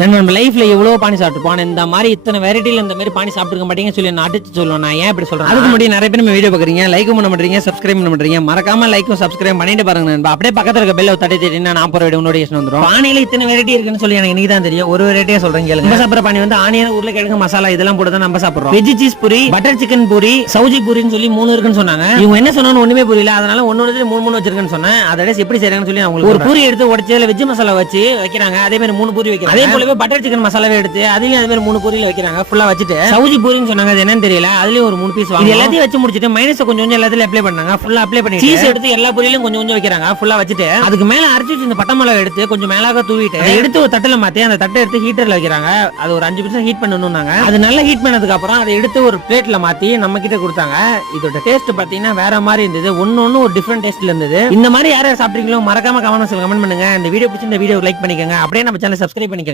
நம்ம லைஃப்ல எவ்வளவு பானி சாப்பிட்டுப்போம். இந்த மாதிரி இத்தனை வெரைட்டில இந்த மாதிரி பானி சாப்பிட்டுருக்க மாட்டீங்கன்னு சொல்லி நான் அடிச்சு சொல்லுவேன். நான் ஏன் இப்படி சொல்றேன், அதுக்கு முன்னாடி நிறைய பேர் வீடியோ பாக்குறீங்க, லைக் பண்ண மாட்டீங்க, சப்ஸ்கிரைப் பண்ண மாட்டீங்க. மறக்காம லைக்கும் சப்ஸ்கிரைப் பண்ணிட்டு பாருங்க நண்பா. அப்படியே பக்கத்துல இருக்க பெல்ல தட்டி தட்டினா நான் போற வீடியோ நோட்டிஃபிகேஷன் வந்துரும். பானில இத்தனை வெரைட்டி இருக்குன்னு சொல்லி எனக்கு இன்னைக்கு தான் தெரியும். ஒரு வெரைட்டியா சொல்றேன் கேளுங்க. நம்ம சாப்பிடுற பானி வந்து ஆனியன், உருளைக்கிழங்கு, மசாலா இதெல்லாம் போட்டு தான் நம்ம சாப்பிடுறோம். Veg cheese puri, butter chicken puri, Saoji பூரின்னு சொல்லி 3 இருக்குன்னு சொன்னாங்க. இவங்க என்ன சொன்னாலும் ஒண்ணுமே புரியல. அதனால ஒன்னு 3 வச்சிருக்கேன்னு சொன்னேன். அதோட எப்படி செய்றாங்கன்னு சொல்லி அவங்களுக்கு ஒரு பூரி எடுத்து உடைச்சு வெஜ் மசாலா வச்சு வைக்கிறாங்க. அதே மாதிரி 3 பூரி வைக்கிறாங்க. அதே போலவே பட்டர் சிக்கன் மசாலாவே எடுத்து அதையும் அதே மாதிரி 3 பூரியில வைக்கிறாங்க. ஃபுல்லா வச்சுட்டு சவுஜி பூரின்னு சொன்னாங்க. அது என்னன்னு தெரியல. அதுலயும் ஒரு 3 பீஸ் வாங்க. இது எல்லாத்தையும் வச்சு முடிச்சிட்டு மைனஸ் கொஞ்சம் எல்லாத்தையும் அப்ளை பண்ணாங்க. ஃபுல்லா அப்ளை பண்ணி சீஸ் எடுத்து எல்லா பூரியிலும் கொஞ்சம் வைக்கிறாங்க. ஃபுல்லா வச்சுட்டு அதுக்கு மேல அரைச்சு வச்சு இந்த பட்டை மிளகாய் எடுத்து கொஞ்சம் மேலாக தூவிட்டு அதை எடுத்து ஒரு தட்டுல மாத்தி அந்த தட்டை எடுத்து ஹீட்டர்ல வைக்கிறாங்க. அது ஒரு 5 நிமிஷம் ஹீட் பண்ணணும்னாங்க. அது நல்லா ஹீட் பண்ணதுக்கு அப்புறம் அதை எடுத்து ஒரு பிளேட்ல மாத்தி நம்ம கிட்ட கொடுத்தாங்க. இதோட டேஸ்ட் பாத்தீங்கன்னா வேற மாதிரி இருந்தது. ஒன்னு ஒரு டிஃபரெண்ட் டேஸ்ட்ல இருந்தது. இந்த மாதிரி யாரை சாப்பிட்டீங்களோ மறக்காம கமெண்ட் பண்ணுங்க. இந்த வீடியோ பிடிச்ச இந்த வீடியோ லைக் பண்ணிக்கோங்க. அப்படியே நம்ம சேனலை சப்ஸ்கிரைப் பண்ணிக்கோங்க.